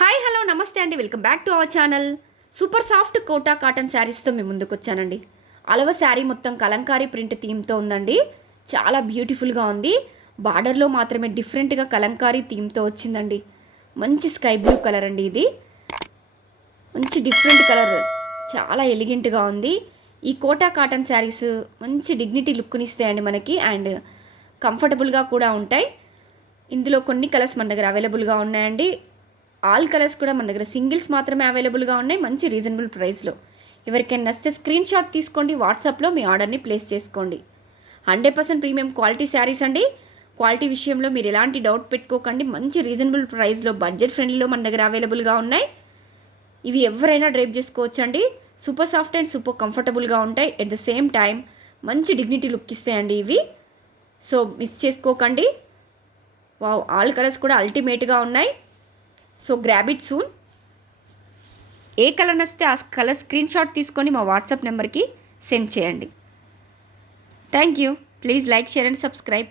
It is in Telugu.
హాయ్ హలో నమస్తే అండి, welcome back to our channel. Super soft Kota cotton శారీస్తో మీ ముందుకు వచ్చానండి. అలవ శారీ మొత్తం కలంకారీ ప్రింట్ థీమ్తో ఉందండి. చాలా బ్యూటిఫుల్గా ఉంది. బార్డర్లో మాత్రమే డిఫరెంట్గా కలంకారీ థీమ్తో వచ్చిందండి. మంచి స్కై బ్లూ కలర్ అండి. ఇది మంచి డిఫరెంట్ కలర్, చాలా ఎలిగెంట్గా ఉంది. ఈ కోటా కాటన్ శారీస్ మంచి డిగ్నిటీ లుక్ని ఇస్తాయండి మనకి, అండ్ కంఫర్టబుల్గా కూడా ఉంటాయి. ఇందులో కొన్ని కలర్స్ మన దగ్గర అవైలబుల్గా ఉన్నాయండి. ఆల్ కలర్స్ కూడా మన దగ్గర సింగిల్స్ మాత్రమే అవైలబుల్గా ఉన్నాయి, మంచి రీజనబుల్ ప్రైస్లో. ఎవరికైనా నచ్చితే స్క్రీన్ షాట్ తీసుకోండి, వాట్సాప్లో మీ ఆర్డర్ని ప్లేస్ చేసుకోండి. 100% ప్రీమియం క్వాలిటీ శారీస్ అండి. క్వాలిటీ విషయంలో మీరు ఎలాంటి డౌట్ పెట్టుకోకండి. మంచి రీజనబుల్ ప్రైస్లో, బడ్జెట్ ఫ్రెండ్లీలో మన దగ్గర అవైలబుల్గా ఉన్నాయి. ఇవి ఎవరైనా డ్రైప్ చేసుకోవచ్చు అండి. సూపర్ సాఫ్ట్ అండ్ సూపర్ కంఫర్టబుల్గా ఉంటాయి. ఎట్ ద సేమ్ టైం మంచి డిగ్నిటీ లుక్ ఇస్తాయండి ఇవి. సో మిస్ చేసుకోకండి. వావ్, ఆల్ కలర్స్ కూడా అల్టిమేట్గా ఉన్నాయి. So grab it soon. A colour నచ్చితే ఆ కలర్ స్క్రీన్ షాట్ తీసుకొని మా వాట్సాప్ నెంబర్కి సెండ్ చేయండి. Thank you. Please like, share and subscribe.